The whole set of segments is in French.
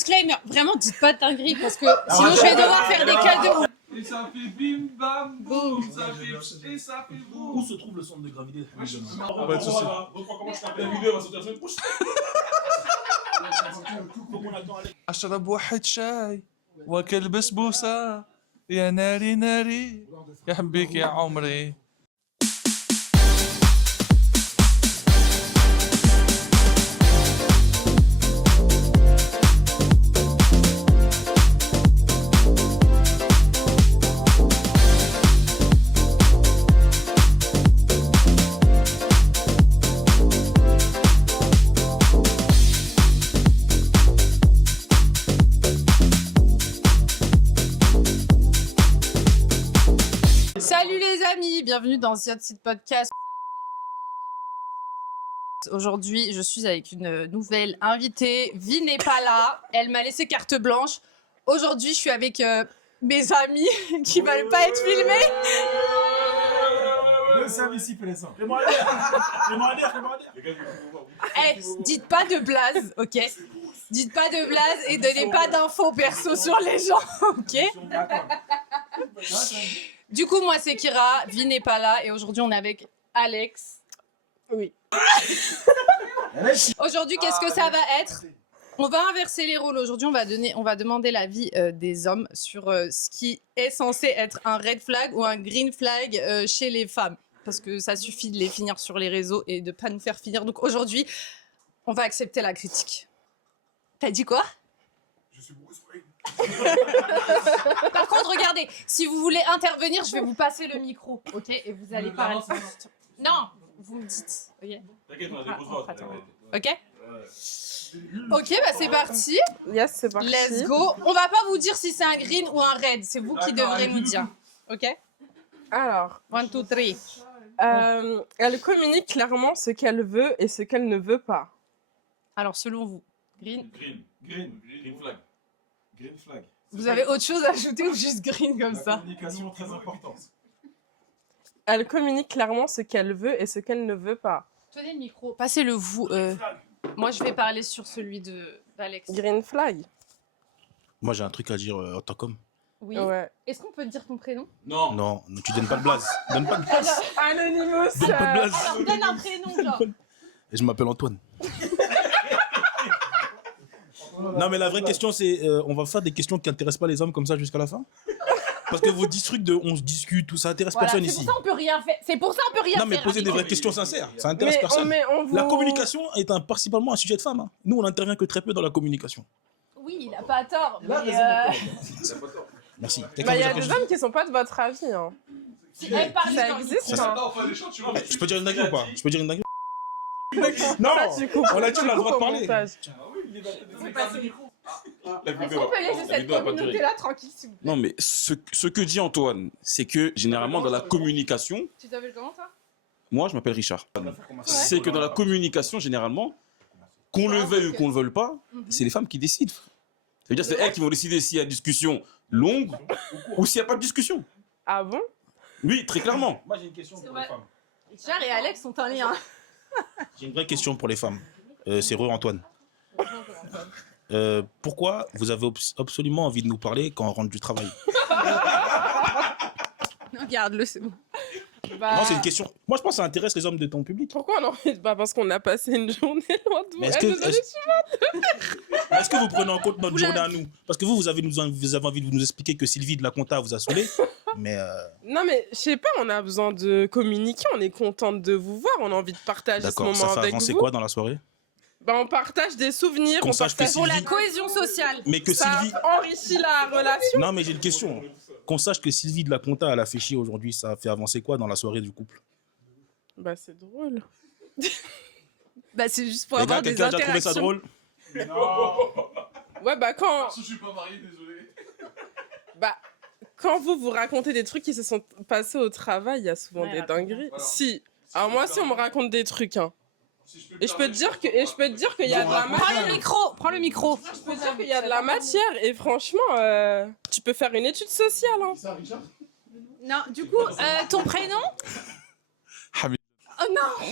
disclaimer, vraiment, dites pas de dinguerie parce que sinon je vais devoir faire des cadeaux. Et ça fait bim bam boum, ça fait et ça fait boum. Où se trouve le centre de gravité? Ah bah tu sais. La vidéo va sortir la semaine prochaine. اشرب واحد شاي واكل بسبوسه يا ناري ناري يحبك يا عمري. Salut les amis, bienvenue dans Ziad Podcast. Aujourd'hui, je suis avec une nouvelle invitée. Vi n'est pas là, elle m'a laissé carte blanche. Aujourd'hui, je suis avec mes amis qui ne veulent pas être filmés. Le service ici, les gens. Eh, dites pas de blaze, ok? Dites pas de blaze et donnez pas d'infos perso sur les gens, ok? Du coup, moi, c'est Kira, Vi n'est pas là et aujourd'hui, on est avec Alex. Oui. Aujourd'hui, qu'est-ce que ça va être? On va inverser les rôles. Aujourd'hui, on va demander l'avis des hommes sur ce qui est censé être un red flag ou un green flag chez les femmes. Parce que ça suffit de les finir sur les réseaux et de ne pas nous faire finir. Donc aujourd'hui, on va accepter la critique. T'as dit quoi? Je suis Bruce Wayne. Par contre, regardez, si vous voulez intervenir, je vais vous passer le micro, ok? Et vous allez parler. Non, vous me dites, ok? T'inquiète, on a des grosses voix. Ok? Ok, bah c'est parti. Yes, c'est parti. Let's go. On va pas vous dire si c'est un green ou un red. C'est vous qui devrez nous dire. Ok? Alors, 1, 2, 3. elle communique clairement ce qu'elle veut et ce qu'elle ne veut pas. Alors, selon vous, green. Green flag. Green flag. Vous avez autre chose à ajouter ou juste green comme La ça? communication très importante. Elle communique clairement ce qu'elle veut et ce qu'elle ne veut pas. Tenez le micro. Passez-le vous. Moi, je vais parler sur celui d'Alex. Green flag. Moi, j'ai un truc à dire en tant qu'homme. Oui. Ouais. Est-ce qu'on peut dire ton prénom? Non. Non, tu donnes pas de blaze. Donne pas de blaze. Anonymous. Donne pas de blaze. Alors, donne un prénom, genre. Et je m'appelle Antoine. Non, mais la vraie question, c'est on va faire des questions qui n'intéressent pas les hommes comme ça jusqu'à la fin? Parce que vos 10 trucs de on se discute, tout ça intéresse Voilà, personne c'est ici. pour ça on peut rien faire. C'est pour ça on peut rien Non, mais faire. posez des vraies avec- questions sincères. Ça intéresse Mais personne. on vous... La communication est principalement un sujet de femme. Hein. Nous, on n'intervient que très peu dans la communication. Oui, il a pas tort. Mais Merci. Bah, il y a des hommes qui sont pas de votre avis. Hein. elle parle Ça dans le existe. micro. Hein. Attends, on fait des chants, tu vois. Je peux dire une dinguerie ou pas? Je peux dire une dinguerie? Non, Ça, tu coupes. on a dit on a le droit de Tu coupes au parler. montage. La vidéo On peut laisser la cette vidéo a pas duré. communauté-là tranquille, s'il vous plaît. Non, mais ce que dit Antoine, c'est que généralement dans la communication, Tu t'appelles comment, toi? moi je m'appelle Richard, c'est que dans la communication, généralement, qu'on le veuille ou qu'on ne le veuille pas, c'est les femmes qui décident. Ça veut dire que c'est elles qui vont décider s'il y a discussion longue ou s'il n'y a pas de discussion. Ah bon? Oui, très clairement. Moi, j'ai une question pour vrai. les femmes. Richard et Alex sont en lien. J'ai une vraie question pour les femmes. C'est Antoine. Pourquoi vous avez absolument envie de nous parler quand on rentre du travail? Non, garde-le, c'est bon. Bah, Non, c'est une question. Moi, je pense que ça intéresse les hommes de ton public. pourquoi on en fait pas? Parce qu'on a passé une journée loin de vous. Mais est-ce Eh, que, désolée, est-ce que vous prenez en compte notre journée à nous? Parce que vous avez envie de nous expliquer que Sylvie de la Compta vous a saoulé. Mais Non mais je sais pas, on a besoin de communiquer, on est contente de vous voir, on a envie de partager ce d'accord, moment ça fait avec avancer vous. quoi dans la soirée? Bah, on partage des souvenirs, Qu'on on sache que partage Pour la Sylvie- cohésion sociale. Mais que ça Sylvie. enrichit la relation. Non, mais j'ai une question. Qu'on sache que Sylvie de la Compta, elle a fait chier aujourd'hui, ça a fait avancer quoi dans la soirée du couple? Bah c'est drôle. Bah, c'est juste pour Les avoir gars, des quelqu'un a déjà trouvé ça interactions. drôle? Ouais bah quand, Je suis pas marié, désolé. bah, quand vous racontez des trucs qui se sont passés au travail, il y a souvent Ouais, des raconte-moi. dingueries. Voilà. Si. Alors moi si on me raconte des trucs hein. Et je peux te dire qu'il y a de la Prends matière. le micro, prends le micro. Je peux te dire qu'il y a de la matière et franchement tu peux faire une étude sociale hein. Ça, Richard? Non, du coup, ton prénom? Hamid. Oh non.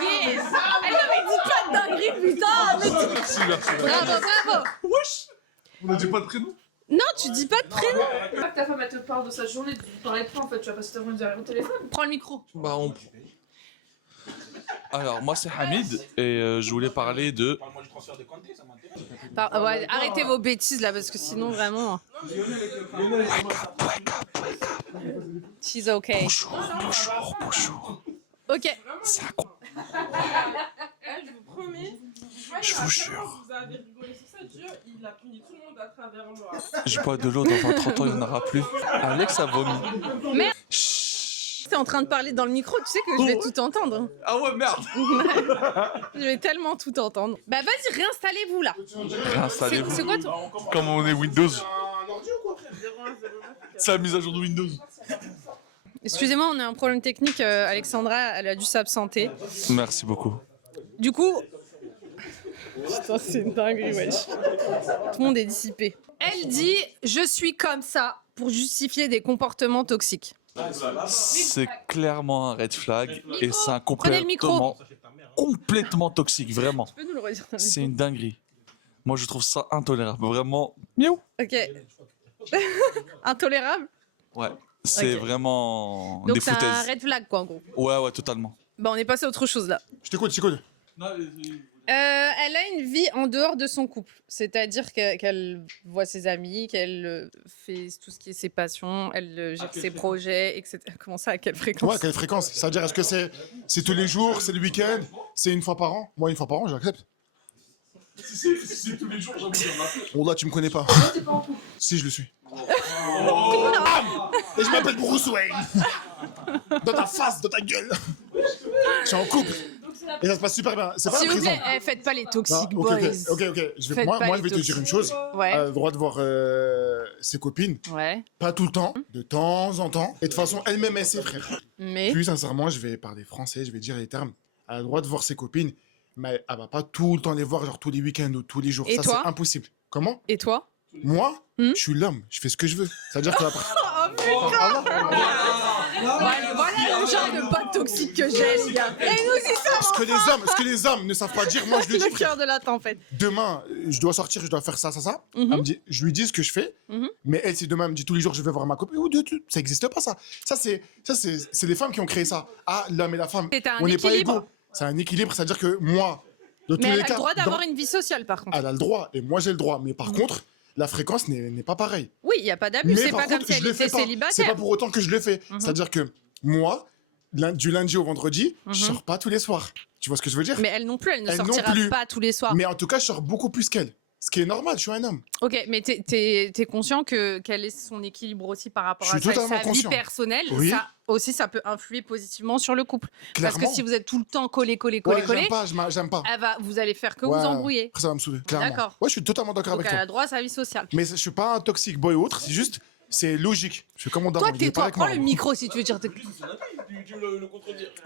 Yes. Eh non, mais dis pas de dinguerie, putain. Mais Merci, merci. bravo, bravo. On ne dit pas de prénom? Non, tu dis pas de prénom. Pas que ta femme elle te parle de sa journée, tu parlais pas en fait, tu vas passer ta journée derrière le téléphone. Prends le micro. Bah, Alors, moi, c'est Hamid, et je voulais parler de... Parle-moi du transfert de Kanté, ça m'intéresse. Ouais, arrêtez vos bêtises là, parce que sinon vraiment. She's okay. Bonjour. Ok. C'est un con. Je vous promets. Je vous jure. Vous avez rigolé sur ça, Dieu, il a puni tout le monde à travers moi. Je bois de l'eau, dans 20-30 ans, il n'y en aura plus. Alex a vomi. Merde. Chut. T'es en train de parler dans le micro, tu sais que je vais tout entendre. Ah ouais, merde. Je vais tellement tout entendre. Bah vas-y, réinstallez-vous là. Réinstallez-vous. C'est quoi ton... Comme on est Windows. C'est la mise à jour de Windows. Excusez-moi, on a un problème technique. Alexandra, elle a dû s'absenter. Merci beaucoup. Du coup... Putain, c'est une dinguerie, wesh. Tout le monde est dissipé. Elle dit « Je suis comme ça » pour justifier des comportements toxiques. C'est clairement un red flag et c'est un Prenez le micro. complètement toxique, vraiment. Tu peux nous le redire dans le C'est micro une dinguerie. Moi, je trouve ça intolérable, vraiment. Miaou. Ok. Intolérable. Ouais, c'est Ok. vraiment Donc des c'est un foutaises. red flag quoi en gros. Ouais, totalement. Bah on est passé à autre chose là. Je t'écoute, je t'écoute. Elle a une vie en dehors de son couple. C'est-à-dire qu'elle voit ses amis, qu'elle fait tout ce qui est ses passions, elle gère ses projets, etc. Comment ça, à quelle fréquence? Ouais, quelle fréquence? C'est-à-dire, est-ce que c'est tous les jours, c'est le week-end, c'est une fois par an? Moi, une fois par an, j'accepte. Si c'est tous les jours, j'avoue, Bon, là, tu me connais pas. T'es pas en couple. Si, je le suis. Et je m'appelle Bruce Wayne. Dans ta face, dans ta gueule. Je suis en couple. Et ça se passe super bien. C'est pas S'il la vous prison. plaît, faites pas les toxic Non, boys. ok. Faites pas Moi, les je vais te dire une chose. Ouais. Elle a le droit de voir ses copines, Ouais. pas tout le temps, de temps en temps. Et de toute façon, elle-même et ses frères. Mais. Plus sincèrement, je vais parler français, je vais dire les termes. Elle a le droit de voir ses copines, mais elle va pas tout le temps les voir, genre tous les week-ends ou tous les jours. Et Ça, toi c'est impossible. Comment? Et toi? Moi, Hmm je suis l'homme, je fais ce que je veux. C'est-à-dire que après. Oh putain! Voilà le genre de pote toxique que j'ai, les gars. Et nous y sommes! Ce que les hommes ne savent pas dire, moi je le dis. Le frère. cœur de la tempête. Demain, je dois sortir, je dois faire ça. Elle me dit, je lui dis ce que je fais, Mhm. mais elle, si demain elle me dit tous les jours je vais voir ma copine, ça n'existe pas ça. Ça c'est les femmes qui ont créé ça. Ah, l'homme et la femme, C'est un on n'est pas équilibre. égaux. C'est un équilibre, c'est-à-dire que moi, de tous Mais les elle a cas, le droit d'avoir dans- une vie sociale, par contre. elle a le droit et moi j'ai le droit. Mais par contre, la fréquence n'est pas pareille. Oui, il n'y a pas d'abus. Mais C'est par pas comme contre, si je elle le était fais pas. C'est célibataire. pas pour autant que je le fais. Mhm. C'est-à-dire que moi, du lundi au vendredi, je Mhm. sors pas tous les soirs. Tu vois ce que je veux dire? Mais elle non plus, elle ne Elle non sortira plus. pas tous les soirs. Mais en tout cas, je sors beaucoup plus qu'elle. Ce qui est normal, je suis un homme. Ok, mais t'es conscient qu'elle ait son équilibre aussi par rapport Je à suis ça, et totalement sa conscient. vie personnelle. Oui. Ça aussi, ça peut influer positivement sur le couple. Clairement. Parce que si vous êtes tout le temps collé, Ouais, j'aime pas, j'aime pas. vous allez faire que Ouais. vous embrouiller. Après, ça va me saouler, clairement. D'accord. Ouais, je suis totalement d'accord Donc avec elle toi. a droit à sa vie sociale. Mais je suis pas un toxic boy ou autre, c'est juste, c'est logique. Je suis comme mon daron. Toi, il est pas tais-toi, avec prends moi. le micro si tu veux dire.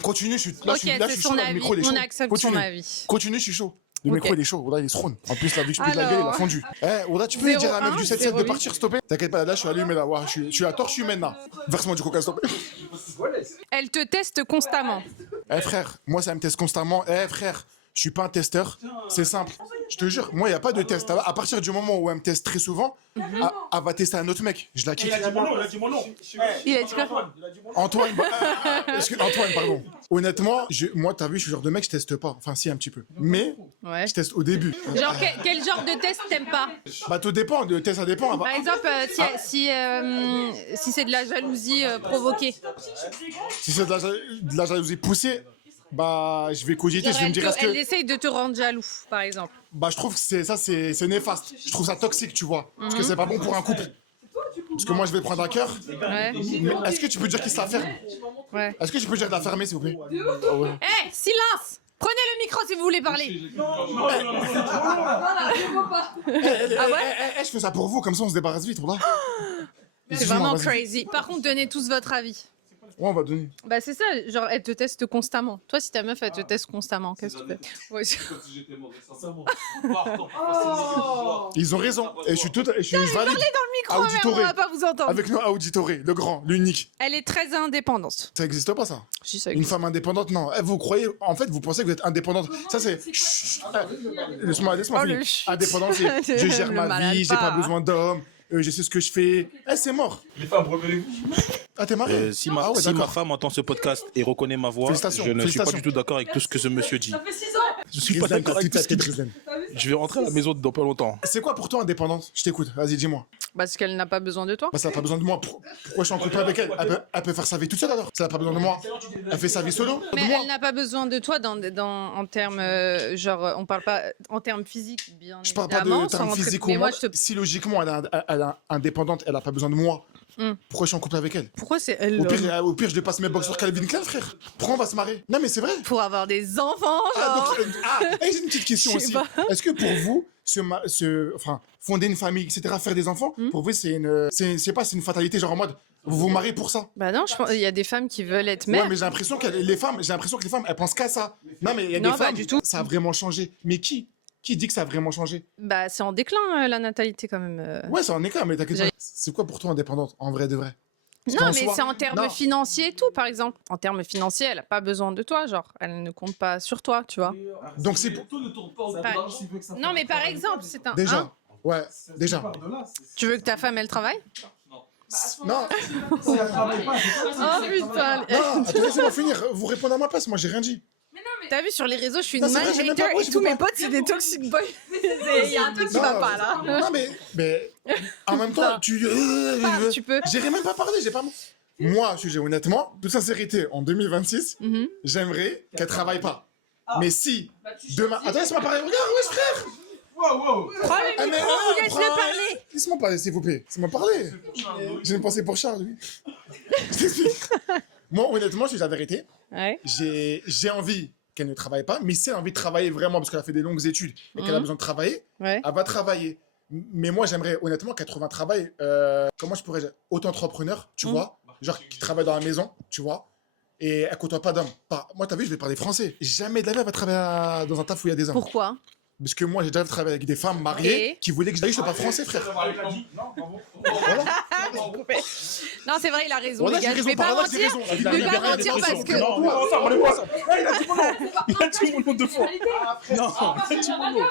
Continue, je suis Ok, je c'est suis chaud, son là, le avis, micro, il est chaud. on accepte Continue. son avis. Continue, je suis chaud. Le Ok. micro, il est chaud. Là, il se ronde. En plus, là, vu que je plie de la gueule, il a Alors. fondu. Eh, Oda, tu peux lui dire à la meuf 01, du 7-7 de 08. partir, s'il te plaît? T'inquiète pas, là, je suis allumé, là. Ouais, je suis à torche humaine, là. Verse-moi du coca, s'il te plaît. Elle te teste constamment. Eh, frère, moi, ça me teste constamment. Eh, frère, je suis pas un testeur. C'est simple. Je te jure, moi, il n'y a pas de test. À partir du moment où elle me teste très souvent, elle va tester un autre mec. Je la quitte. Il a dit mon nom, il a dit mon nom. Il a dit quoi? Antoine, Antoine, pardon. Honnêtement, moi, t'as vu, je suis le genre de mec, je teste pas. Enfin, si, un petit peu. Mais, Ouais. je teste au début. Genre, quel genre de test t'aimes pas? Bah, tout dépend. Le test, ça dépend. Elle va- Par exemple, si c'est de la jalousie provoquée. Si c'est de la jalousie poussée, bah, je vais cogiter. Genre, Je vais me dire, est-ce elle que. essaye de te rendre jaloux, par exemple. Bah, je trouve que c'est néfaste. Je trouve ça toxique, tu vois. Parce que c'est pas bon pour un couple. Parce que moi, je vais prendre à cœur. Ouais. Mais est-ce que tu peux dire qu'il se la ferme? Ouais. Est-ce que tu peux dire de la fermer, s'il vous plaît? Ah ouais. Eh, silence! Prenez le micro si vous voulez parler. Ah ouais? Je fais ça pour vous, comme ça on se débarrasse vite, là. C'est vraiment crazy. Par contre, donnez tous votre avis. Ouais, on va donner. Bah c'est ça, genre elle te teste constamment. Toi si ta meuf elle te teste constamment, qu'est-ce que tu fais? Ouais, Comme si j'étais mauvais, sincèrement. Ils ont raison. Et je suis tout, et je suis valide. micro, merde, on va pas vous entendre. Avec nous, Auditore, le grand, l'unique. Elle est très indépendante. Ça n'existe pas, ça. Si, ça Une existe. femme indépendante, non. Eh, vous croyez, en fait, vous pensez que vous êtes indépendante. Ça, c'est. Chut, laisse-moi Oh, finir. le chut. Indépendante, c'est je gère Le ma malade vie, j'ai pas pas. besoin d'homme, je sais ce que je fais. Eh, c'est mort. Les femmes, rebellez-vous. Ah, t'es marié Si ma, Ah ouais, si ma d'accord. femme entend ce podcast et reconnaît ma voix, Félicitations, je ne suis pas félicitations. du tout d'accord avec tout ce que ce monsieur dit. Ça fait 6 ans. Je suis pas Rizlan, d'accord t'as avec tout tout ce qu'il dit. Rizlan. Je vais rentrer à la maison dans pas longtemps. C'est quoi pour toi indépendante? Je t'écoute, vas-y, dis-moi. Parce qu'elle n'a pas besoin de toi. Bah, ça n'a pas besoin de moi. Pourquoi je suis en couple avec elle? Elle peut faire sa vie toute seule alors. Ça n'a pas besoin de moi. Elle fait sa vie solo. Mais de moi. elle n'a pas besoin de toi en termes, genre, on parle pas en termes physiques, bien Je parle pas évidemment. de termes sans rentrer- physiques mais ou moi, moi. je te... Si logiquement elle est indépendante, elle n'a pas besoin de moi. Pourquoi je suis en couple avec elle? Pourquoi c'est elle Au pire, je dépasse mes box sur Calvin Klein, frère. Pourquoi on va se marrer? Non, mais c'est vrai. Pour avoir des enfants, Ah, genre. et j'ai une petite question Je sais aussi. pas. Est-ce que pour vous, enfin, fonder une famille, etc., faire des enfants, pour vous, c'est une fatalité, genre en mode, vous vous mariez pour ça? Bah non, je pense il y a des femmes qui veulent être Ouais, mères. mais j'ai l'impression que les femmes, elles pensent qu'à ça. Non, mais il y a Non, des pas femmes, du tout. ça a vraiment changé. Mais qui dit que ça a vraiment changé? Bah c'est en déclin la natalité quand même. Ouais, ça en est quand même, mais t'inquiète pas. C'est quoi pour toi indépendante, en vrai de vrai? Parce Non, qu'en mais soi- c'est en termes Non. financiers et tout, par exemple. En termes financiers, elle a pas besoin de toi, genre, elle ne compte pas sur toi, tu vois. Donc c'est Tout ne tourne pas autour Par- d'argent. Non, mais par exemple, c'est un. déjà, hein, ouais, déjà. tu veux que ta femme elle travaille? Non, Oh putain. non, attends, laissez-moi finir. Vous répondez à ma place, moi j'ai rien dit. T'as vu sur les réseaux, je suis une Non, c'est vrai, man j'ai même hater pas- ouais, et je tous peux mes pas. potes c'est des toxic boys. Il y a un truc qui va pas là. Non, mais en même temps, tu. Ah, tu peux. J'irai même pas parler, j'ai pas. Moi, sujet, honnêtement, toute sincérité, en 2026, Mhm. j'aimerais qu'elle travaille pas. Mais si, demain. Attends, laisse-moi parler. Regarde, wesh, frère! Wow, wow. Prends le Ah, mais micro, non, laisse-le prends- parler. Laisse-moi parler, s'il vous plaît. Laisse-moi parler. J'ai une pensée pour Charles, lui. Je t'explique. Moi, honnêtement, je suis la vérité. Ouais. J'ai envie qu'elle ne travaille pas, mais si elle a envie de travailler vraiment, parce qu'elle a fait des longues études et qu'elle a besoin de travailler, Ouais. elle va travailler. Mais moi, j'aimerais honnêtement qu'elle trouve un travail, comment je pourrais dire, auto-entrepreneur, tu vois, genre qui travaille dans la maison, tu vois, et elle côtoie pas d'hommes. Moi, t'as vu, je vais parler français. Jamais de la vie, elle va travailler dans un taf où il y a des hommes. Pourquoi? Parce que moi, j'ai déjà travaillé avec des femmes mariées Et qui voulaient que je parle français, frère. Voilà. Non, c'est vrai, il a raison, Voilà, les j'ai gars. Je raison, vais pas par là, j'ai mentir. raison. Je vais pas mentir parce que. Non, non, ça, on est pas ça. Il a dit mon nom. Il a dit mon nom deux fois. Non, il a dit mon nom.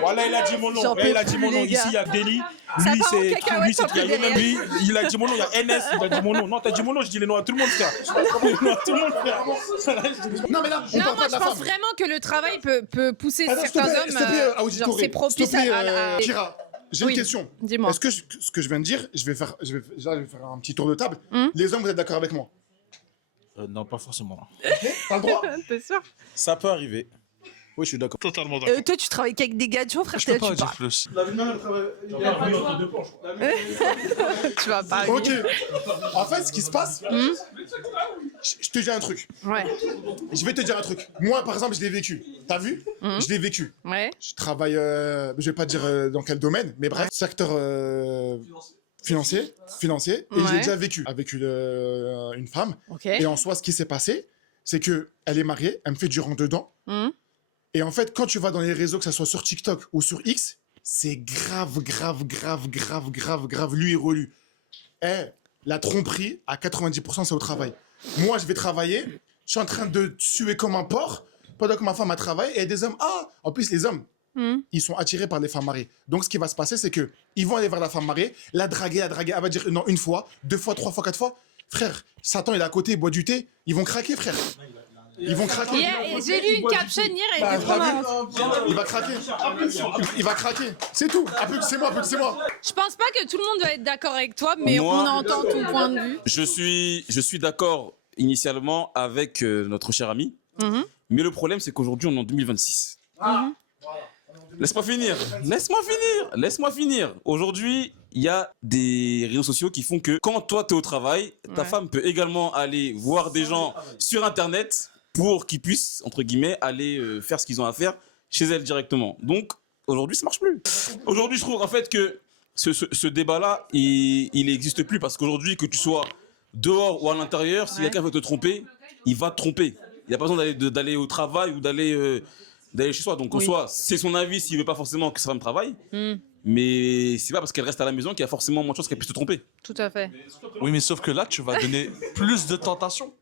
Voilà, il a dit mon nom. J'en peux Il a dit plus, mon nom. les gars. Ici, il y a Deli. Ça Lui, part en c'est cacahuète sans plus même lui. Il a dit mon nom. Il y a NS. Il a dit mon nom. Non, t'as dit mon nom. Je dis les noms à tout le monde, frère. Les noms à tout le monde, frère. Non, mais là, on Non, parle moi pas de je la pense femme. vraiment que le travail peut pousser Alors, certains hommes. s'il te plaît, genre, Auditoré, c'est s'il te propice plaît, à. Kira, j'ai Oui. une question. Dis-moi. Est-ce que ce que je viens de dire, je vais faire un petit tour de table. Hum. Les hommes, vous êtes d'accord avec moi? Non, pas forcément. T'as le droit? T'es sûr? Ça peut arriver. Oui, je suis d'accord. Totalement Toi, tu travailles qu'avec des gadgets, frère. Je peux tu pas dire parles. plus. La vie de ma mère, elle travaille. Il y a pas entre deux planches. Tu vas pas. Ok. En fait, ce qui se passe, je te dis un truc. Ouais. Je vais te dire un truc. Moi, par exemple, je l'ai vécu. T'as vu? Je l'ai vécu. Ouais. Je travaille, je vais pas dire dans quel domaine, mais bref, secteur financier, et je Ouais. l'ai déjà vécu avec une femme. Ok. Et en soi, ce qui s'est passé, c'est que elle est mariée, elle me fait du rentre-dedans. Hum. Et en fait, quand tu vas dans les réseaux, que ce soit sur TikTok ou sur X, c'est grave lui et relu. La tromperie, à 90%, c'est au travail. Moi, je vais travailler, je suis en train de tuer comme un porc, pendant que ma femme a travaillé, et il y a des hommes, en plus, les hommes, Hum. ils sont attirés par les femmes mariées. Donc, ce qui va se passer, c'est que ils vont aller vers la femme mariée, la draguer, elle va dire non, une fois, 2 fois, 3 fois, 4 fois. Frère, Satan, il est à côté, il boit du thé, ils vont craquer, frère. Ils vont craquer. Hier, j'ai lu une caption hier et Bah, était trop t'as vu marrant. Il va craquer. Il va craquer. C'est tout. Applaudissez-moi. Je pense pas que tout le monde doit être d'accord avec toi, mais Moi- on entend ton point de vue. Je suis d'accord initialement avec notre cher ami, Mhm. mais le problème c'est qu'aujourd'hui on est en 2026. Laisse-moi finir. Aujourd'hui, il y a des réseaux sociaux qui font que quand toi tu es au travail, ta Ouais. femme peut également aller voir des gens sur internet pour qu'ils puissent, entre guillemets, aller faire ce qu'ils ont à faire chez elle directement. Donc aujourd'hui ça marche plus. Aujourd'hui je trouve en fait que ce débat-là, il n'existe plus parce qu'aujourd'hui que tu sois dehors ou à l'intérieur, si quelqu'un veut te tromper, il va te tromper. Il n'y a pas besoin d'aller au travail ou d'aller chez soi. Donc en soi, c'est son avis s'il veut pas forcément que sa femme travaille. Mais c'est pas parce qu'elle reste à la maison qu'il y a forcément moins de chances qu'elle puisse te tromper. Tout à fait. Oui, mais sauf que là, tu vas donner plus de tentation.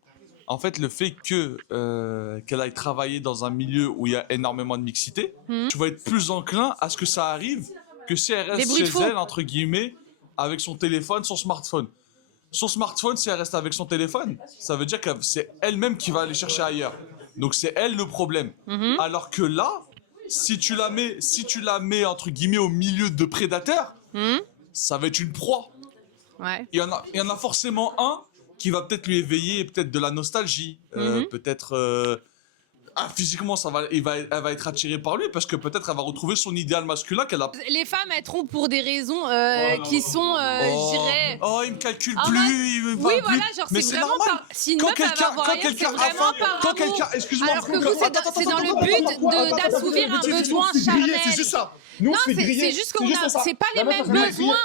En fait, le fait que qu'elle aille travailler dans un milieu où il y a énormément de mixité, tu vas être plus enclin à ce que ça arrive que si elle reste chez elle, entre guillemets, avec son téléphone, son smartphone. Son smartphone, si elle reste avec son téléphone, ça veut dire que c'est elle-même qui va aller chercher ailleurs. Donc c'est elle le problème. Alors que là, si tu la mets entre guillemets au milieu de prédateurs, ça va être une proie. Ouais. Il y en a forcément un qui va peut-être lui éveiller peut-être de la nostalgie, peut-être physiquement elle va être attirée par lui parce que peut-être elle va retrouver son idéal masculin qu'elle a. Les femmes, elles trompent pour des raisons qui sont, je dirais... Oh, il me calcule plus, il me Oui, parle voilà, plus. genre Mais c'est c'est vraiment normal. par... Si une meuf, elle va voir ailleurs, c'est vraiment par amour. Excuse-moi, Alors que vous, c'est dans le but d'assouvir un besoin charnel. C'est juste ça. Non, c'est juste qu'on a... C'est pas les mêmes besoins.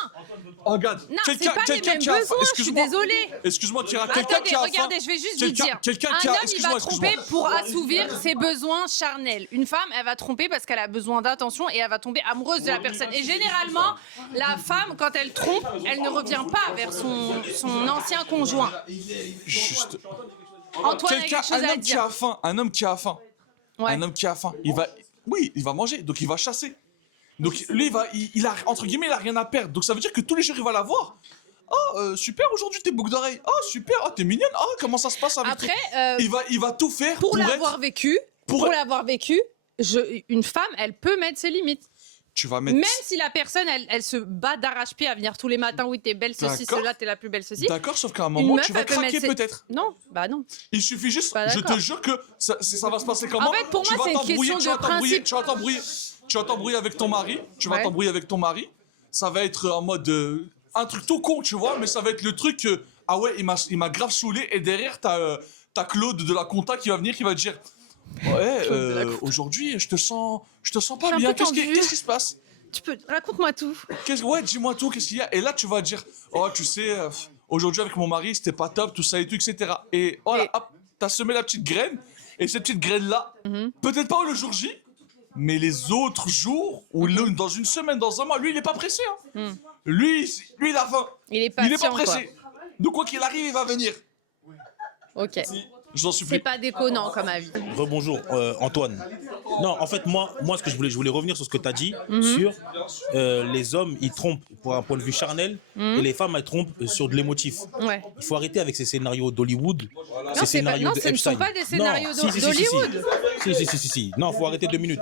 Oh, regarde, Non, c'est pas les mêmes besoins, je suis désolée. Excuse-moi, Kira, quelqu'un qui a faim. Regardez, je vais juste vous dire. Quelqu'un Un qui a... homme, il va Excuse-moi, tromper pour assouvir ses besoins charnels. Une femme, elle va tromper parce qu'elle a besoin d'attention et elle va tomber amoureuse de la personne. Et généralement, la femme, quand elle trompe, elle ne revient pas vers son ancien conjoint. Juste. Antoine a quelque chose à dire. Un homme qui a faim. Ouais. Un homme qui a faim. Il va manger, donc il va chasser. Donc lui, il a, entre guillemets, il a rien à perdre. Donc ça veut dire que tous les jours, il va la voir. Oh, super, aujourd'hui, tes boucles d'oreilles. Oh, super, oh, t'es mignonne. Oh, comment ça se passe avec toi? Après, Il va tout faire pour l'avoir vécu, une femme, elle peut mettre ses limites. Tu vas mettre... Même si la personne, elle se bat d'arrache-pied à venir tous les matins, oui, t'es belle ceci, D'accord. cela, t'es la plus belle ceci. D'accord, sauf qu'à un moment, meuf, tu vas elle peut craquer mettre ses- peut-être. Non, bah non. Il suffit juste, Pas je d'accord. te jure que ça va se passer comment? En fait, pour moi, c'est une question de principe. Tu vas t'embrouiller avec ton mari. Ouais. Ça va être en mode un truc tout con, tu vois, mais ça va être le truc ah ouais, il m'a grave saoulé et derrière t'as Claude de la compta qui va venir, qui va te dire ouais, aujourd'hui je te sens pas un bien. peu tendu. Qu'est-ce qui se passe? Raconte-moi tout. Ouais, dis-moi tout, qu'est-ce qu'il y a? Et là, tu vas dire, oh, tu sais, aujourd'hui avec mon mari, c'était pas top, tout ça et tout, etc. Et voilà, hop, t'as semé la petite graine, et cette petite graine-là, peut-être pas le jour J, mais les autres jours, ou dans une semaine, dans un mois, lui, il est pas pressé. Hein. Lui, il a faim. Il est patient, Il est pas pressé. quoi. Donc, quoi qu'il arrive, il va venir. Ok. Je t'en C'est supplie. pas déconnant comme avis. Rebonjour, Antoine. Non, en fait, moi, ce que je voulais revenir sur ce que tu as dit sur les hommes, ils trompent pour un point de vue charnel et les femmes, elles trompent sur de l'émotif. Ouais. Il faut arrêter avec ces scénarios d'Hollywood, ces scénarios non, de ce ne sont Epstein. pas des scénarios Non, d'Hollywood. Si. Non, faut arrêter 2 minutes.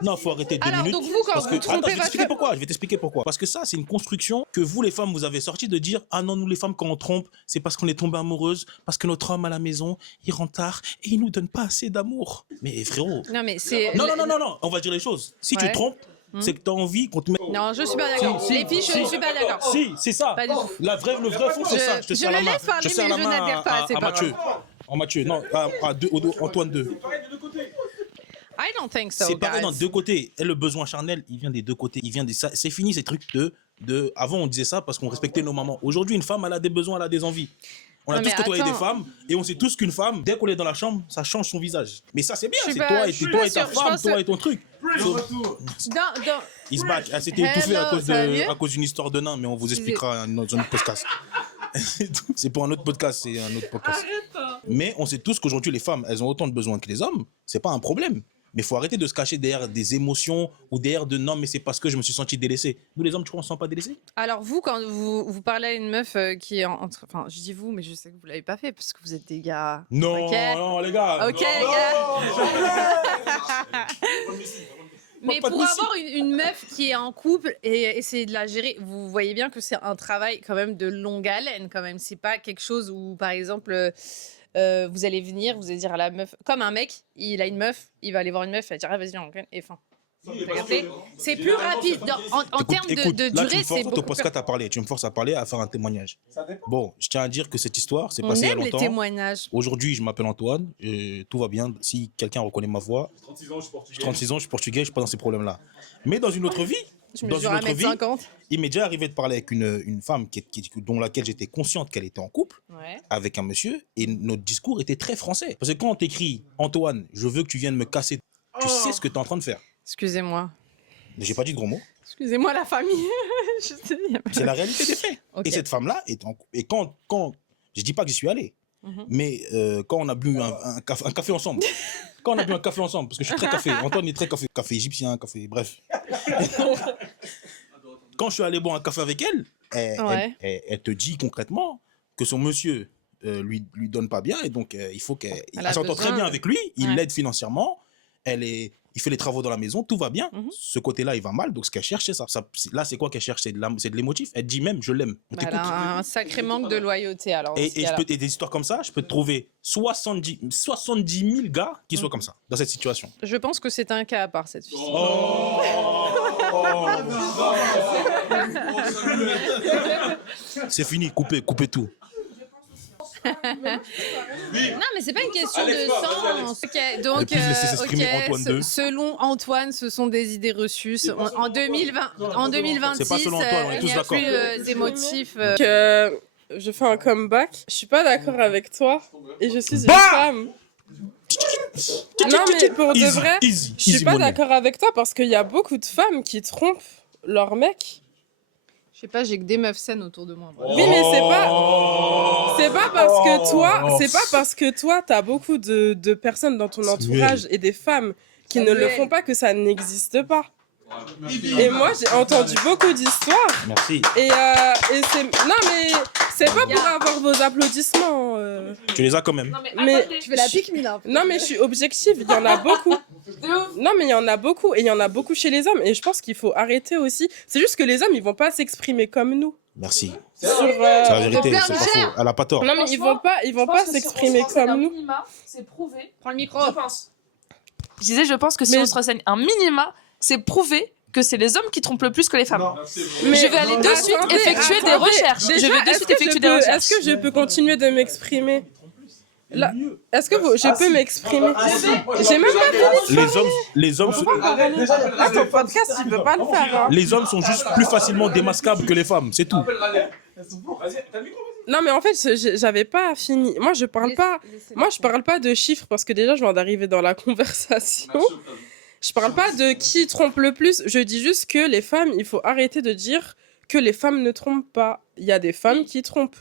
Non, faut arrêter 2 Alors, minutes. donc vous, quand parce vous que... trompez Attends, je vais votre t'expliquer femme- pourquoi. Je vais t'expliquer pourquoi. Parce que ça, c'est une construction que vous, les femmes, vous avez sorti de dire ah non, nous les femmes, quand on trompe, c'est parce qu'on est tombé amoureuse, parce que notre homme à la maison, il rentre tard et il nous donne pas assez d'amour. Mais frérot. Non, mais c'est. Non, on va dire les choses. Si tu Ouais. trompes, c'est que tu as envie qu'on te mette. Non, je suis pas d'accord. Les filles, je ne suis pas d'accord. Si, c'est ça. Pas du tout. Le vrai fond, c'est ça. Je te je serre la le main. laisse parler, Je serre mais la je main n'adhère pas, c'est à pas Mathieu. En Mathieu, non, Antoine 2. I don't think so, C'est pareil guys. dans deux côtés. Et le besoin charnel, il vient des deux côtés. Il vient des ça. C'est fini ces trucs de. Avant, on disait ça parce qu'on respectait nos mamans. Aujourd'hui, une femme, elle a des besoins, elle a des envies. On a Non, tous mais côtoyé des attends. femmes et on sait tous qu'une femme, dès qu'on est dans la chambre, ça change son visage. Mais ça, c'est bien. Je suis C'est pas- toi je et suis toi pas et ta sûre. Je femme, pense toi que- et ton truc. Dans- He's back. Elle s'était étouffée Hello, ça va mieux à cause d'une histoire de nain, mais on vous expliquera dans un autre podcast. C'est pour un autre podcast, c'est un autre podcast. Mais on sait tous qu'aujourd'hui, les femmes, elles ont autant de besoins que les hommes. C'est pas un problème. Mais il faut arrêter de se cacher derrière des émotions ou derrière de non, mais c'est parce que je me suis senti délaissé. Nous, les hommes, tu crois, on se sent pas délaissé? Alors vous, quand vous parlez à une meuf qui est entre... Enfin, je dis vous, mais je sais que vous l'avez pas fait parce que vous êtes des gars... Non, Ok. non, les gars. Ok, non, les non. gars. Mais Pas de pour missie. avoir une meuf qui est en couple et essayer de la gérer, vous voyez bien que c'est un travail quand même de longue haleine quand même. C'est pas quelque chose où, par exemple, vous allez venir, vous allez dire à la meuf, comme un mec, il a une meuf, il va aller voir une meuf, il va dire ah, vas-y, on et fin. C'est plus rapide. En termes de là, durée, c'est ton beaucoup plus podcast à parler. Tu me forces à parler, à faire un témoignage. Bon, je tiens à dire que cette histoire s'est On passée il y a aime les longtemps. témoignages. Aujourd'hui, je m'appelle Antoine, tout va bien. Si quelqu'un reconnaît ma voix, 36 ans, je suis portugais. 36 ans, je suis portugais, je suis pas dans ces problèmes-là. Mais dans une autre vie, Je dans mesure une autre vie, 1m50. il m'est déjà arrivé de parler avec une femme dont laquelle j'étais consciente qu'elle était en couple, Ouais. avec un monsieur, et notre discours était très français. Parce que quand on t'écrit « Antoine, je veux que tu viennes me casser », tu sais ce que tu es en train de faire. Excusez-moi. Mais j'ai pas dit de gros mots. Excusez-moi la famille. Je sais, y a pas- C'est la réalité des faits. Ok. Et cette femme-là, et quand je dis pas que j'y suis allé, Mhm. mais quand on a bu un café ensemble, quand on a bu un café ensemble, parce que je suis très café, Antoine est très café égyptien, café, bref. Quand je suis allé boire un café avec elle, Ouais. elle te dit concrètement que son monsieur lui donne pas bien, et donc il faut qu'elle Elle a s'entend très besoin bien de- avec lui, il Ouais. l'aide financièrement, il fait les travaux dans la maison, tout va bien. Mhm. Ce côté-là, il va mal, donc ce qu'elle cherche, c'est ça. Là, c'est quoi qu'elle cherche? C'est de l'émotif. Elle dit même, je l'aime. On Bah, elle t'écoute. a un sacré manque de loyauté alors. dans ce Et cas-là. et des histoires comme ça, je peux te trouver 70 000 gars qui Mhm. soient comme ça, dans cette situation. Je pense que c'est un cas à part cette fille. Oh. C'est fini, coupez tout. Non, mais c'est pas une question Alex, de vas-y, sens. Ok, donc, Et puis, laissez s'exprimer Antoine II. selon Antoine, ce sont des idées reçues. En 2020, en 2026, C'est pas selon Antoine, on est il tous n'y a d'accord. plus d'émotifs. Que je fais un comeback. Je suis pas d'accord avec toi et je suis une femme. Non, mais pour de Easy, vrai, easy, je suis easy pas money. d'accord avec toi parce qu'il y a beaucoup de femmes qui trompent leur mec. Je sais pas, j'ai que des meufs saines autour de moi. Oui, mais c'est pas parce que toi t'as beaucoup de personnes dans ton entourage et des femmes qui ne le font pas que ça n'existe pas. Et moi j'ai entendu beaucoup d'histoires Merci. et c'est non mais c'est pas pour avoir vos applaudissements. Tu les as quand même. Mais Tu fais la pique mine un peu. non mais je suis objective, il y en a beaucoup. Non mais il y en a beaucoup et il y en a beaucoup chez les hommes et je pense qu'il faut arrêter aussi. C'est juste que les hommes ils vont pas s'exprimer comme nous. Merci. Sur, C'est la vérité, perd c'est pas cher. faux. Elle a pas tort. non mais ils vont Je pas pense que si s'exprimer on se renseigne comme un nous. minima, c'est prouvé. Prends le micro. Je pense. Je disais, je pense que si Mais- on se renseigne un minima, c'est prouvé que c'est les hommes qui trompent le plus que les femmes. Mais Je vais aller de suite attendez, effectuer des attendez. recherches. Déjà, Je vais de est-ce suite que effectuer je des peux- recherches. Est-ce que je peux continuer de m'exprimer là? Est-ce que je peux m'exprimer? J'ai même pas fini. Les hommes, Ah, ton podcast, tu peux pas le faire. Hein. les hommes sont juste plus facilement démasquables que les femmes, c'est tout. Non, mais en fait, j'avais pas fini. Moi, je parle pas de chiffres parce que déjà, je viens d'arriver dans la conversation. Je parle pas de qui trompe le plus. Je dis juste que les femmes, il faut arrêter de dire que les femmes ne trompent pas. Il y a des femmes qui trompent.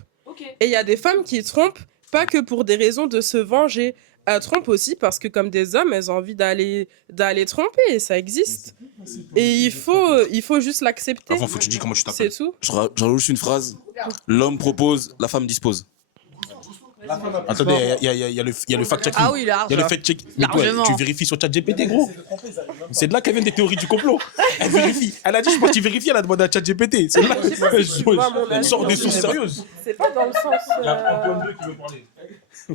Et il y a des femmes qui trompent pas que pour des raisons de se venger. Elles trompent aussi parce que comme des hommes, elles ont envie d'aller tromper. Et ça existe. Et il faut juste l'accepter. Avant, faut que tu dis comment tu C'est t'appelles. tout. J'en juste une phrase. L'homme propose, la femme dispose. Attendez, il y a le fact-checking. Ah oui, large. Il y a le fact-check. Mais toi, Largement. tu vérifies sur ChatGPT, gros. C'est de là qu'elle vient des théories du complot. Elle vérifie. Elle a dit, je suis parti vérifier, elle a demandé à ChatGPT. C'est là elle sort des sources sérieuses. C'est pas dans le sens.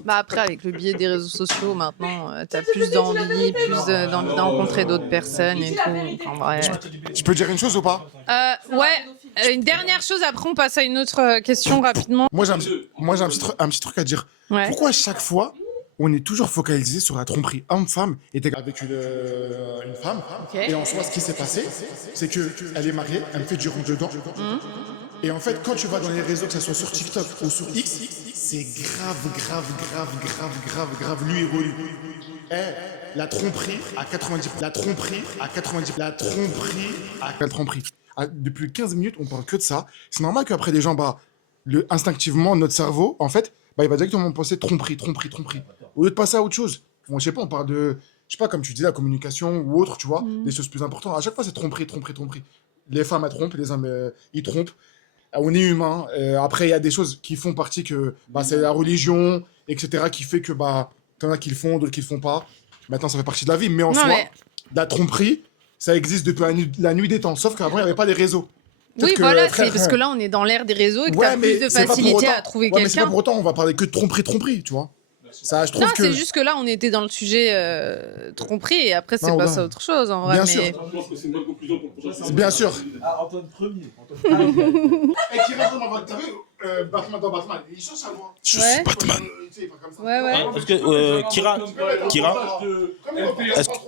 Bah après, avec le biais des réseaux sociaux, maintenant, t'as plus d'envie, d'envie de rencontrer d'autres personnes et tout. En vrai. Je peux dire une chose ou pas? Ouais, une dernière chose, après on passe à une autre question rapidement. Moi, j'ai un petit truc à dire. Ouais. Pourquoi à chaque fois, on est toujours focalisé sur la tromperie homme-femme et t'es avec une femme Ok. et en soi, ce qui s'est passé, c'est qu'elle est mariée, elle me fait du rentre-dedans. Et en fait, quand tu vas dans les réseaux, que ce soit sur TikTok ou sur X, c'est grave lui et relu. La tromperie à 90%. La tromperie. Depuis 15 minutes, on parle que de ça. C'est normal qu'après des gens, instinctivement, notre cerveau, en fait, il va directement penser tromperie. Au lieu de passer à autre chose. Bon, je sais pas, on parle de, je sais pas, comme tu disais, la communication ou autre, tu vois, des choses plus importantes. À chaque fois, c'est tromperie. Les femmes, elles trompent, les hommes, ils trompent. On est humain. Après, il y a des choses qui font partie que c'est la religion, etc., qui fait que t'en as qui le font, d'autres qui le font pas. Maintenant, ça fait partie de la vie. Mais en Non, soi, mais- la tromperie, ça existe depuis la nuit des temps. Sauf qu'avant, il n'y avait pas les réseaux. Peut-être Oui, que, voilà, frère, c'est parce que là on est dans l'ère des réseaux et que ouais, t'as mais plus de c'est pas pour facilité autant- à trouver ouais, mais c'est pas quelqu'un. pour autant, on va parler que de tromperie, tu vois. Ça, je trouve Non, que. c'est juste que là, on était dans le sujet tromperie et après, c'est Non, passé ouais. à autre chose en vrai. Bien mais... sûr. Je pense que c'est une bonne conclusion pour le prochain. Bien sûr. Ah, Antoine Premier. Et qui rentre dans votre. T'as vu, Batman dans Batman, il change sa voix. Je Ouais. suis Batman. Ouais, ouais. Parce que Kira,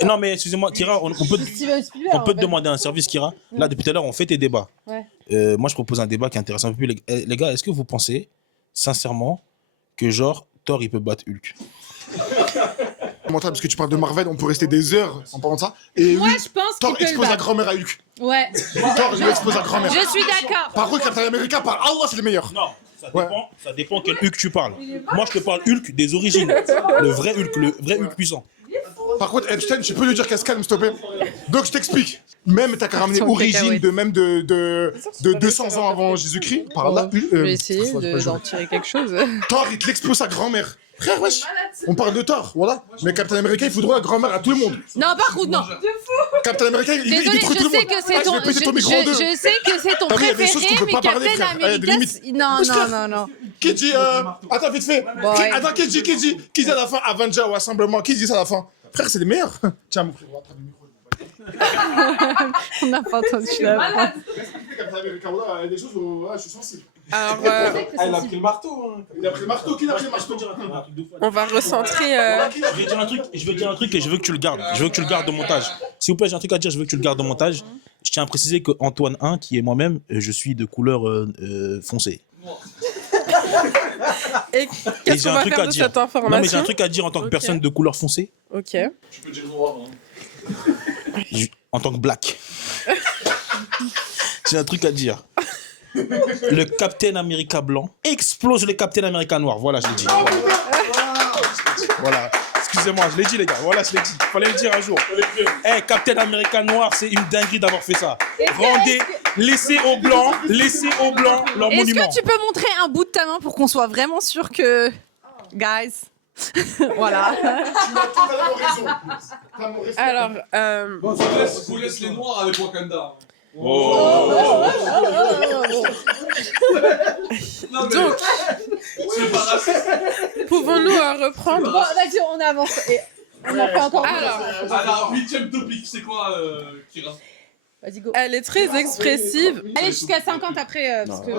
non mais excusez-moi, Kira, on peut te demander un service, Kira. Là, depuis tout à l'heure, on fait tes débats. Ouais. Moi, je propose un débat qui intéresse un peu plus les gars. Est-ce que vous pensez, sincèrement, que genre Thor il peut battre Hulk? Mental, parce que tu parles de Marvel, on peut rester des heures en parlant de ça. Et Moi, oui, je pense Thor qu'il peut le expose la battre. grand-mère à Hulk. Ouais. Thor, il expose la grand-mère. Je suis d'accord. Par contre, Captain America, par Allah, c'est le meilleur. Non, Ouais. ça dépend quel Hulk tu parles. Moi, je te parle Hulk des origines. Le vrai Hulk puissant. Par contre, Epstein, tu peux lui dire qu'elle se calme, s'il te plaît. Donc, je t'explique. Même, t'as qu'à ramener Son origine cacahuète. de 200 ans avant Jésus-Christ. Par là, Je vais essayer d'en tirer quelque chose. Thor, il te l'expose sa grand-mère. Frère, wesh. On parle de Thor, voilà. Mais Captain America, il fout droit la grand-mère à tout le monde. Non, par contre, non. Captain America, il Désolé, détruit tout je le sais monde. que c'est Ah, je ton. vais péter ton micro en deux. Je sais que c'est ton Ah oui, il y a des choses préféré, qu'on peut mais pas parler, Captain frère. Il y a des America. limites. Non, Wesh, non, frère. non, non. Qui dit attends, vite fait. Bon, ouais. Attends, qui dit à la fin Avenger ou Assemblement? Qui dit ça à la fin? Frère, c'est les meilleurs. Tiens, mon frère, attrape le micro. On n'a pas entendu la fin. Captain America, voilà, il y a des choses où voilà, je suis sensible. Alors, Elle a pris le marteau. Hein. Il a pris le marteau. Qui l'a pris le marteau? on va recentrer. Je vais dire un truc et je veux que tu le gardes. Je veux que tu le gardes au montage. S'il vous plaît, j'ai un truc à dire, je veux que tu le gardes au montage. Je tiens à préciser que Antoine 1, qui est moi-même, je suis de couleur foncée. Et Et qu'est-ce j'ai qu'on un va truc faire à de dire. cette Non, mais j'ai information? un truc à dire en tant que Ok. personne de couleur foncée, Ok. Tu peux dire noir, hein. en tant que black. J'ai un truc à dire. Le Captain America blanc explose le Captain America noir. Voilà, je l'ai dit. Voilà. Excusez-moi, je l'ai dit, les gars. Voilà, je l'ai dit. Fallait le dire un jour. Eh, Captain America noir, c'est une dinguerie d'avoir fait ça. Laissez aux blancs leur Est-ce monument. que tu peux montrer un bout de ta main pour qu'on soit vraiment sûr que. Guys. Voilà. Tu as totalement raison. T'as mon respect. Alors, Bon, Je vous laisse les noirs avec Wakanda. Non, mais donc, c'est pas raciste. pouvons-nous reprendre? Vas-y, on avance. Et on a fait encore. Alors, 8ème topic, c'est quoi, Kira? Vas-y, go. Elle est très expressive. Allez, jusqu'à 50 après. Parce que vous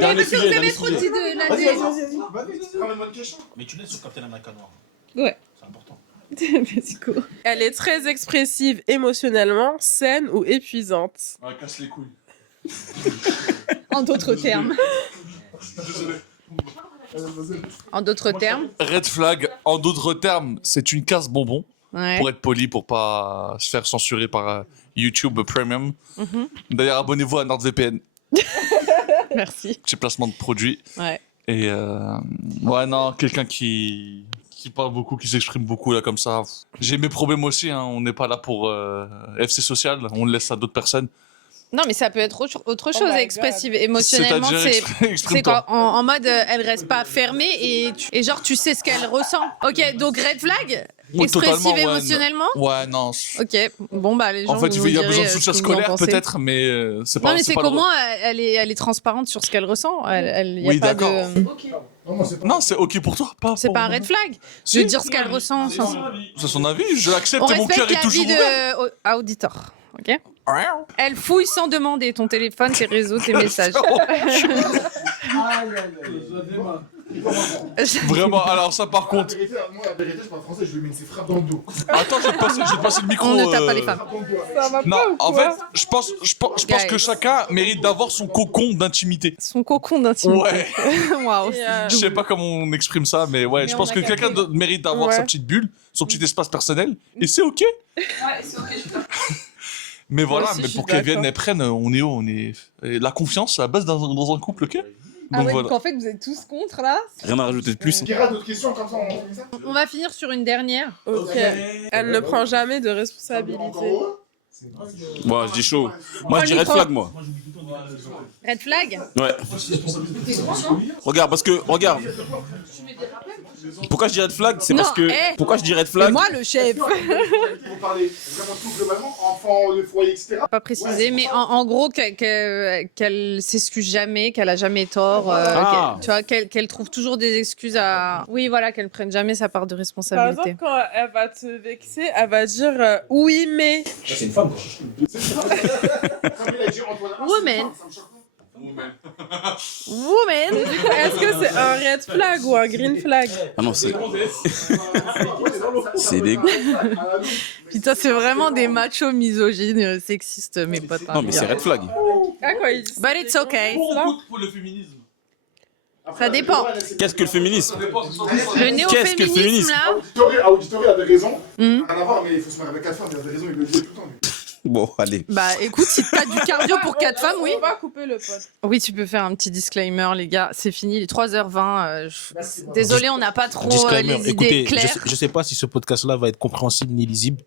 Dernier avez, parce que sujet, vous avez dernier trop dit sujet. de la Vas-y. Ramène-moi une question. Mais tu laisses sur Captain America noir. Ouais. C'est important. Vas-y, go. Elle est très expressive émotionnellement, saine ou épuisante. Ah, casse les couilles. En d'autres termes. Désolé. En d'autres termes. Red flag, en d'autres termes, c'est une casse bonbon. Ouais. Pour être poli, pour pas se faire censurer par YouTube Premium. Mhm. D'ailleurs, abonnez-vous à NordVPN. Merci. Petit placement de produit. Ouais. Et ouais, non, quelqu'un qui parle beaucoup, qui s'exprime beaucoup là comme ça. J'ai mes problèmes aussi, hein. On n'est pas là pour FC social, on le laisse à d'autres personnes. Non, mais ça peut être autre chose, my expressive. Émotionnellement, C'est-à-dire, c'est exprime-toi. quoi en mode, elle reste pas fermée et genre, tu sais ce qu'elle ressent. Ok, donc red flag, Oui, expressive totalement, ouais, émotionnellement. Ouais, non. Ok, bon bah les gens. En fait, vous il y a direz, besoin de soutien ce que vous en scolaire pensez. peut-être, mais c'est pas. Non, mais c'est pas le comment elle est transparente sur ce qu'elle ressent. Elle, y a Oui, pas d'accord. de. Ok. Non, c'est ok pour toi, pas. C'est pour pas un moi. red flag. Si. De dire ce qu'elle ressent. C'est son avis, je l'accepte On et mon cœur respecte est toujours l'avis ouvert. de auditeur. Ok. Elle fouille sans demander ton téléphone, tes réseaux, tes messages. Vraiment, alors ça par contre. La vérité, je parle français, je lui mets ses frappes dans le dos. Attends, je vais te passer le micro. On ne tape pas les femmes. Frappe dans le dos. Ça va Non, pas ou en quoi? fait, je pense que Guys. chacun mérite d'avoir son cocon d'intimité. Son cocon d'intimité. Ouais. Waouh. Et, Je sais pas comment on exprime ça, mais ouais, je on pense a que capté. quelqu'un mérite d'avoir Ouais. sa petite bulle, son petit espace personnel, et c'est ok. Ouais, c'est ok, je suis d'accord. Mais voilà, aussi, mais je suis pour qu'elles viennent, d'accord. elles prennent, on est où? On est. Et la confiance, c'est la base dans un couple, ok? Ah Donc ouais, voilà. donc en fait, vous êtes tous contre là. Rien à rajouter de plus. Kira, d'autres questions comme ça, on finit ça? On va finir sur une dernière. Ok. Elle ne prend jamais de Encore responsabilité. haut? Moi, je dis chaud. Moi, je Oh, dis red Nico. flag, moi. Red flag. Ouais. Regarde, parce que, regarde. Pourquoi je dis red flag? C'est Non, parce que. eh. Pourquoi je dis red C'est flag? moi le chef. Vous parlez vraiment tout globalement en enfants, le foyer, etc. Pas précisé, mais en gros, qu'elle s'excuse jamais, qu'elle a jamais tort, tu vois, qu'elle trouve toujours des excuses à. Oui, voilà, qu'elle prenne jamais sa part de Par responsabilité. exemple, quand elle va te vexer, elle va dire oui, mais. Ça, c'est une femme, quoi. Comme il a dit Antoine, Woman. ça me choque pas. Woman. Est-ce que c'est un red flag ou un green flag? Ah non, c'est. C'est dégueu. Putain, c'est vraiment des machos misogynes, sexistes, mes potes. hein, Non, mais les c'est gars. red flag. Ah, quoi, il dit But it's okay. Pour le féminisme. Ça dépend. Qu'est-ce que le féminisme? Le Qu'est-ce que le néo-féminisme, féminisme? là. Auditori avait raison. Mhm. Rien à voir, mais il faut se marier avec 4 femmes. Il avait raison, il le dit tout le temps. Bon, allez. Bah écoute, si t'as du cardio pour 4 femmes, oui. On va couper le pote. Oui, tu peux faire un petit disclaimer, les gars. C'est fini, il est 3h20. Merci, Désolé, on n'a pas trop Disclaimer, les idées écoutez, claires. je sais pas si ce podcast-là va être compréhensible ni lisible.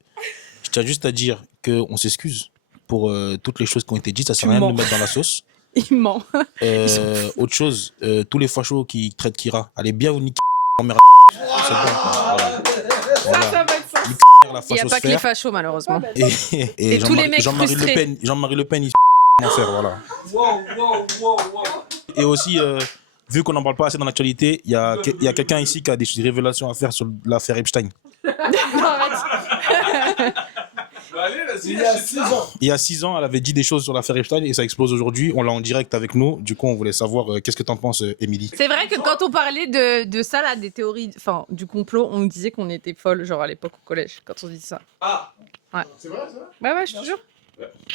Je tiens juste à dire qu'on s'excuse pour toutes les choses qui ont été dites. Ça sert à rien de mens. nous mettre dans la sauce. Il ment. Autre chose, tous les fachos qui traitent Kira, allez bien vous niquer grand-mère. C'est bon, voilà. Voilà. Ça va être ça. La Il n'y a pas que les fachos, malheureusement. Et tous les mecs Jean-Marie Le frustrés. Pen, Jean-Marie Le Pen, il en faire, voilà. Wow. Et aussi, vu qu'on n'en parle pas assez dans l'actualité, il y a quelqu'un ici qui a des révélations à faire sur l'affaire Epstein. Allez, vas-y. Il y a 6 ans, elle avait dit des choses sur l'affaire Epstein et ça explose aujourd'hui. On l'a en direct avec nous. Du coup, on voulait savoir qu'est-ce que t'en penses, Émilie. C'est vrai que quand on parlait de ça, là, des théories, enfin, du complot, on disait qu'on était folle, genre à l'époque au collège, quand on dit ça. C'est vrai, c'est vrai. Ouais, je te jure.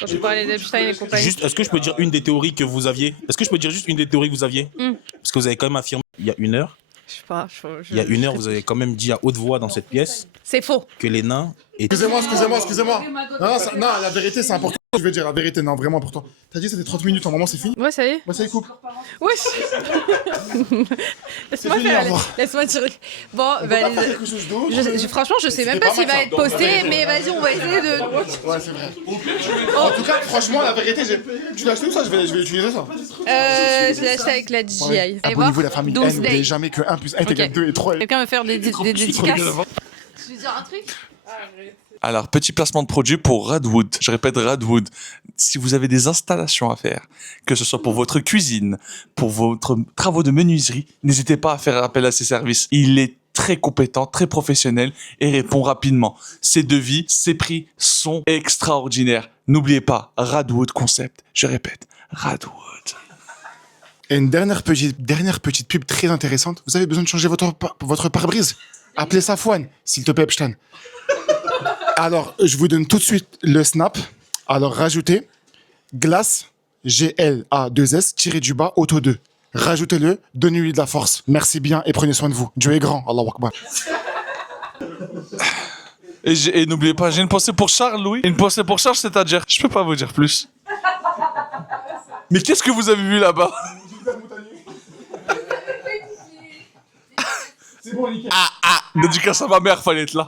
Quand je parlais d'Epstein et compagnie. Juste, est-ce que je peux dire une des théories que vous aviez? Est-ce que je peux dire juste une des théories que vous aviez? Mm. Parce que vous avez quand même affirmé il y a 1 heure. Je sais pas. Il y a 1 heure, vous avez quand même dit à haute voix dans cette pièce C'est faux. que les nains étaient... Excusez-moi. Non, la vérité, c'est important. Je veux dire, la vérité, non, vraiment important. T'as dit c'était 30 minutes, en moment, c'est fini. Ouais, ça y est. Bah, ça y coupe. Ouais. Laisse-moi fini, faire. au revoir. Laisse-moi tirer. Bon, On peut bah, pas faire quelque chose d'autre. franchement, je sais même C'était pas pas s'il mal, va ça. être posté, mais vas-y, on va essayer de. Ouais, c'est vrai. En tout cas, franchement, la vérité, tu l'as acheté ou ça? Je vais utiliser ça. Je l'ai acheté avec la DJI. Ouais. Allez voir. Abonnez-vous, la famille N. Doomsday. N'oubliez jamais que 1 plus 1 est égal Ok. 2 et 3. Quelqu'un veut faire des dédicaces? Je veux dire un truc? Alors, petit placement de produit pour Radwood. Je répète, Radwood. Si vous avez des installations à faire, que ce soit pour votre cuisine, pour votre travaux de menuiserie, n'hésitez pas à faire appel à ses services. Il est très compétent, très professionnel et répond rapidement. Ses devis, ses prix sont extraordinaires. N'oubliez pas, Radwood Concept. Je répète, Radwood. Et une dernière petite pub très intéressante. Vous avez besoin de changer votre pare-brise? Appelez Safwan, s'il te plaît, Epstein. Alors, je vous donne tout de suite le snap. Alors, rajoutez glace, GLA2S, tiré du bas, auto 2. Rajoutez-le, donnez-lui de la force. Merci bien et prenez soin de vous. Dieu est grand. Allahu Akbar. Et n'oubliez pas, j'ai une pensée pour Charles, Louis. Une pensée pour Charles, c'est-à-dire, je peux pas vous dire plus. Mais qu'est-ce que vous avez vu là-bas? C'est bon, nickel. Dédicace à ma mère, fallait être là.